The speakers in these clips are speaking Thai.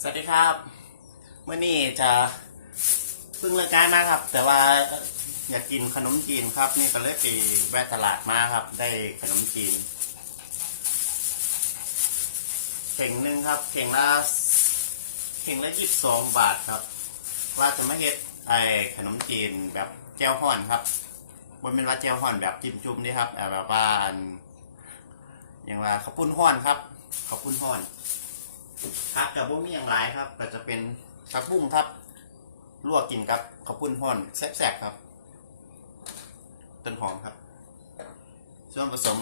สวัสดีครับเมื่อนี้จะเพิ่งเลิกงานนะครับ แต่ว่าอยากกินขนมจีนครับ นี่ก็เลยไปแวะตลาดมาครับ ได้ขนมจีนเข่งหนึ่งครับเข่งละเข่งละยี่สิบสองบาทครับ ว่าจะไม่เห็ดไอขนมจีนแบบแจ่วห่อนครับบนเป็นว่าแจ่วห่อนแบบจิ้มจุ่มนี่ครับแบบว่าอันอย่างว่าข้าวปุ้นห่อนครับข้าวปุ้นห่อน ผักกับบุ้มีอย่างไรครับ ก็จะเป็นผักบุ้งครับลวกกินกับข้าวปุ้นห่อนแซ่บๆครับต้นหอมครับ ส่วนผสม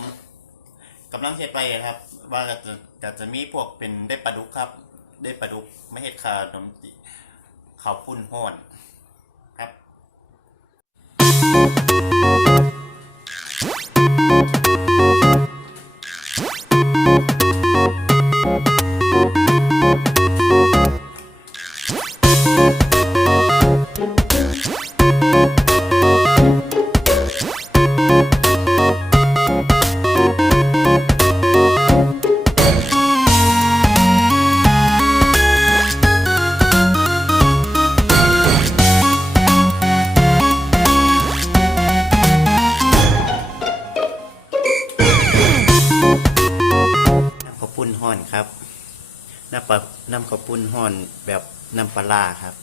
กำลังเฮ็ดไปครับ ว่าก็จะก็จะมีพวกเป็นได้ปลาดุกครับ ได้ปลาดุกไม่เฮ็ดขนมจีข้าวปุ้นห่อนครับ น้ำข้าวปุ้นห่อนแบบน้ำปลาครับ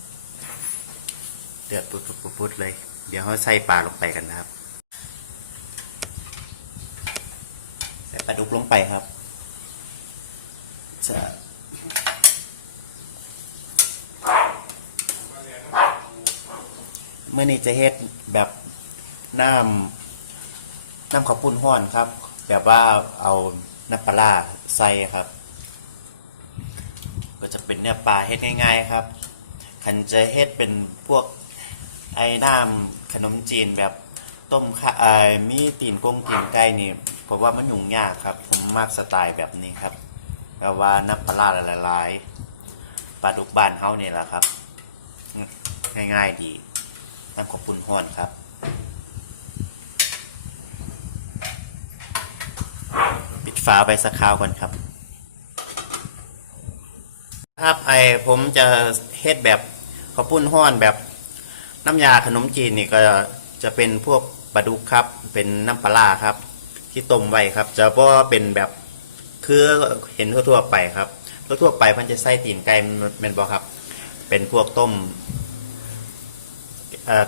เดือดปุ๊บปุ๊บปุ๊บเลย เดี๋ยวเขาใส่ปลาลงไปกันนะครับ ใส่ปลาดุกลงไปครับ จะเมื่อนี้จะเฮ็ดแบบน้ำน้ำข้าวปุ้นห้อนครับ แบบว่าเอาน้ำปลาใส่ครับ ก็จะเป็นเนื้อปลาเฮ็ดง่าย ๆ ครับคันจะเฮ็ดเป็นพวกไอ้น้ำขนมจีนแบบต้มข้าเอ่อมีตีนกงตีนไก่นี่ผมว่ามันยุ่งยากครับ ผมมักสไตล์แบบนี้ครับแบบว่าน้ำปลาละลายปลาดุกบ้านเฮาเนี่ยแหละครับ ง่ายๆดีน้ำข้าวปุ้นห้อนครับปิดฝาไปสักคราวก่อนครับ ครับไอผมจะเฮ็ดแบบข้าวปุ้นห้อนแบบน้ำยาขนมจีนนี่ก็จะเป็นพวกปลาดุกครับ เป็นน้ำปลาครับ ที่ต้มไว้ครับ จะเพราะว่าเป็นแบบคือเห็นทั่วๆไปครับทั่วๆไปมันจะใส่ตีนไก่แม่นบ่ครับ เป็นพวกต้ม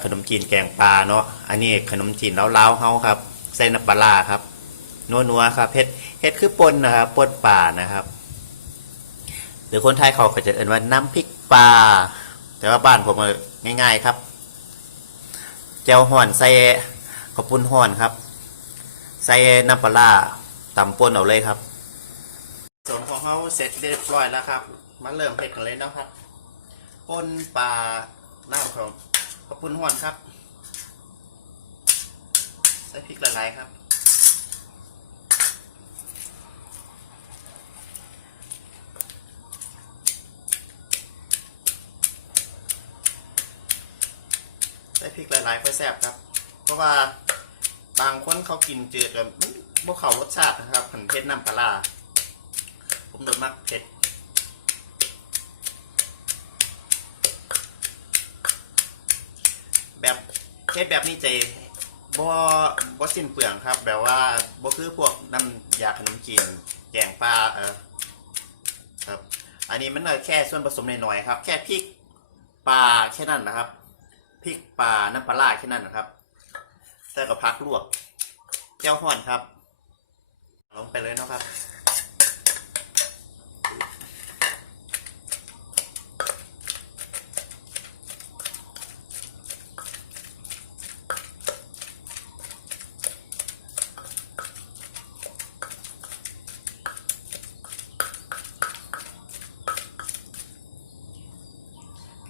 ขนมจีนแกงปลาเนาะอันนี้ขนมจีนเล้าๆเฮาครับใส่น้ำปลาครับนัวๆครับเฮ็ดเฮ็ดคือปนนะครับปนป่านะครับ หรือคนไทยเขาก็จะเอ่นว่าน้ำพริกปลาแต่ว่าบ้านผมง่าย ๆครับแจ่วห่อนใส่ขปุ้นห่อนครับ ใส่น้ำปลาราตำป่นเอาเลยครับส่วนของเขาเสร็จเรียบร้อยแล้วครับมาเริ่มเผ็ดกันเลยนะครับป่นปลาน้ำของขปุ้นห่อนครับใส่พริกละลายครับ พริกหลายๆเพื่อแซ่บครับ เพราะว่าบางคนเขากินจืดกับพวกเขารสชาตินะครับผันเผ็ดน้ำปลาผมโดนมากเผ็ดแบบเผ็ดแบบนี้ใจบ่บ่สิ้นเปลืองครับ แบบว่าบ่คือพวกน้ำยาขนมจีนแกงปลาเออครับ อันนี้มันแค่ส่วนผสมหน่อยๆครับ แค่พริกปลาแค่นั้นนะครับ พริกปลาน้ำปลาราแค่นั้นนะครับใส่กับพักลวกแก้วห่อนครับ ลงไปเลยนะครับ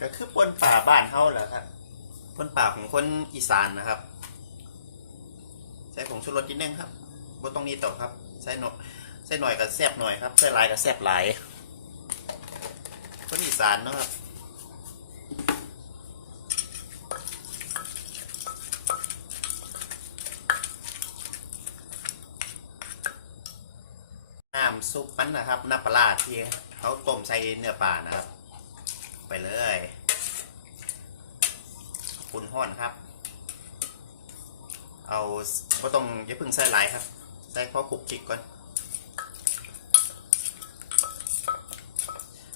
ก็คือปนป่าบ้านเขาแหละครับ คนป่าของคนอีสานนะครับ ใส่ผงชูรสนิดนึงครับบนตรงนี้ต่อครับ ใส่หน่อยใส่หน่อยกับแซบหน่อยครับใส่ลายกับแซบหลาย คนอีสานนะครับน้ำซุปมันนะครับน้ำปลาร้าที่เขาต้มใส่เนื้อปลานะครับ ไปเลย คุณห้อนครับ เอาก็ต้องอย่าพึ่งใส่หลายครับ ใส่พอคลุกคลิกก่อน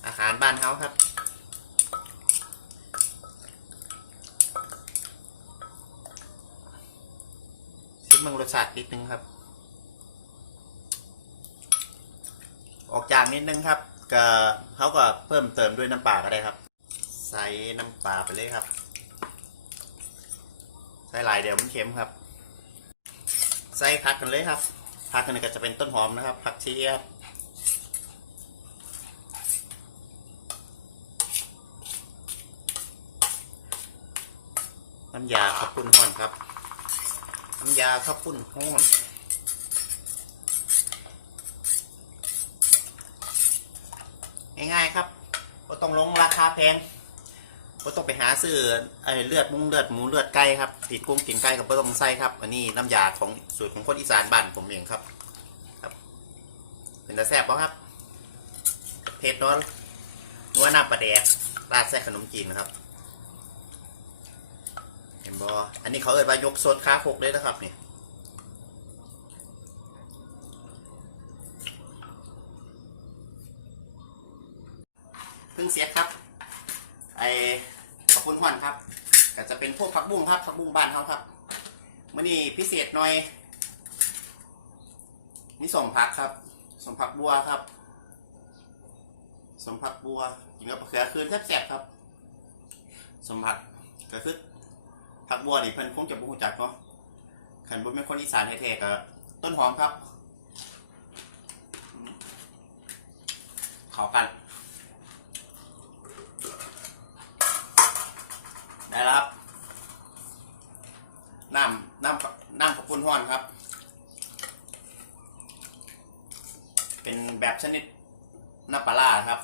อาหารบ้านเขาครับชิมมังรสชาตินิดนึงครับ ออกจางนิดนึงครับก็เขาก็เพิ่มเติมด้วยน้ำปลาก็ได้ครับ ใส่น้ำปลาไปเลยครับ ส่หลายเดี๋ยวมันเค็มครับ ใส่ผักกันเลยครับผักกันก็จะเป็นต้นหอมนะครับ ผักชีครับน้ำยาข้าวปุ้นห้อนครับน้ำยาข้าวปุ้นห้อนง่ายๆครับก็ต้องลงราคาแพง ก็ต้องไปหาซื้อไอ้เลือดมุ้งเลือดหมูเลือดไก่ครับติดกุ้งกินไก่กับก็ต้องใส่ครับ อันนี้น้ำยาของสูตรของคนอีสานบ้านผมเองครับ ครับ เป็นตาแซ่บป่ะครับเผ็ดน้อยนัวหน้าปลาแดกราดใส่ขนมจีนนะครับ เห็นบออันนี้เขาเอ่ยว่ายกโซดค้าหกเลยนะครับเนี่ยเพิ่งเสียครับ ไอขอบคุณห่อนครับ ก็จะเป็นพวกผักบุ้งครับผักบุ้งบ้านเขาครับมื่อนี้พิเศษหน่อยนี่สมผักครับ สมผักบัวครับ สมผักบัวกินกับเขือคืนแซ่บๆครับ สมผักก็คือผักบัวนี่เพิ่นคงจะบ่รู้จักเนาะขันบ่เป็นคนอีสานแท้ๆก็ต้นหอมครับขอกัน ได้แล้วครับ น้ำน้ำน้ำขอบคุณห้อนครับ เป็น แบบชนิดน้ำปลาครับ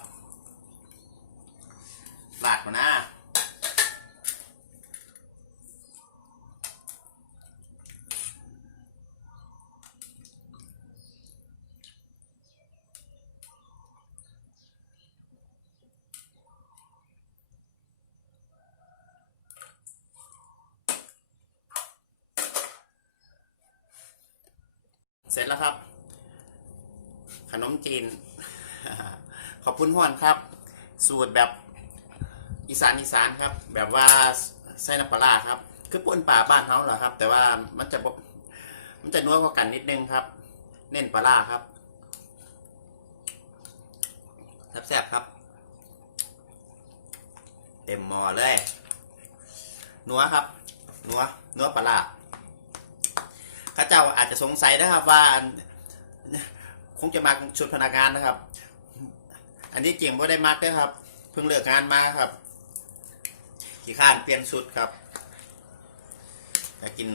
ลาดมาหน้าเสร็จแล้วครับ ขนมจีน ขอบคุณห้อนครับ สูตรแบบอีสานอีสานครับ แบบว่าใส่น้ำปลาร้าครับ คือป่นป่าบ้านเขาเหรอครับ แต่ว่ามันจะมันจะนัวกว่ากันนิดนึงครับ เน้นปลาร้าครับแซ่บๆครับ เต็มหม้อเลยนัวครับนัวนัวปลาร้าข้าเจ้าอาจจะสงสัยนะครับว่า คงจะมาชุดพนักงานนะครับ อันนี้จริงไม่ได้มักด้วยครับ เพิ่งเลิกงานมาครับขี่ข้านเปลี่ยนชุดครับจะกิน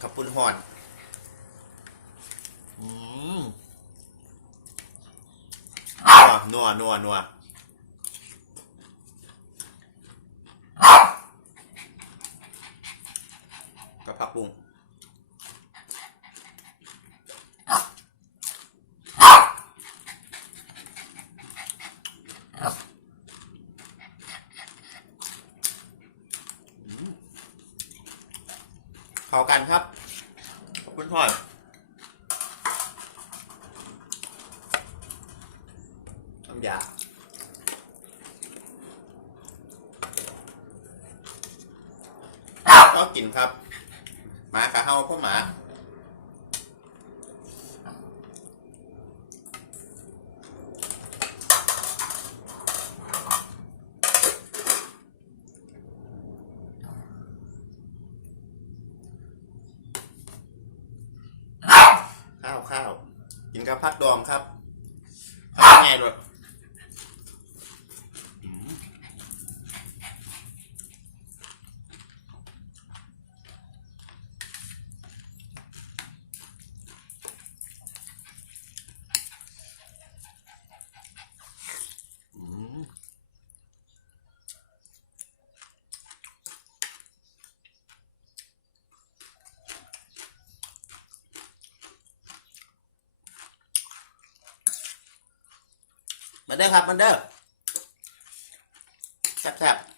ขับปุ้นห่อนอืมนัวนัวนัวกับผักบุ้ง เข้ากันครับ ขอบคุณพ่อน้ำยาก็กินครับ หมาขาเฮาพวกหมา ข้าวข้าว กับพักดองครับพักไงด้ว มาเด้อครับมาเด้อแซ่บๆ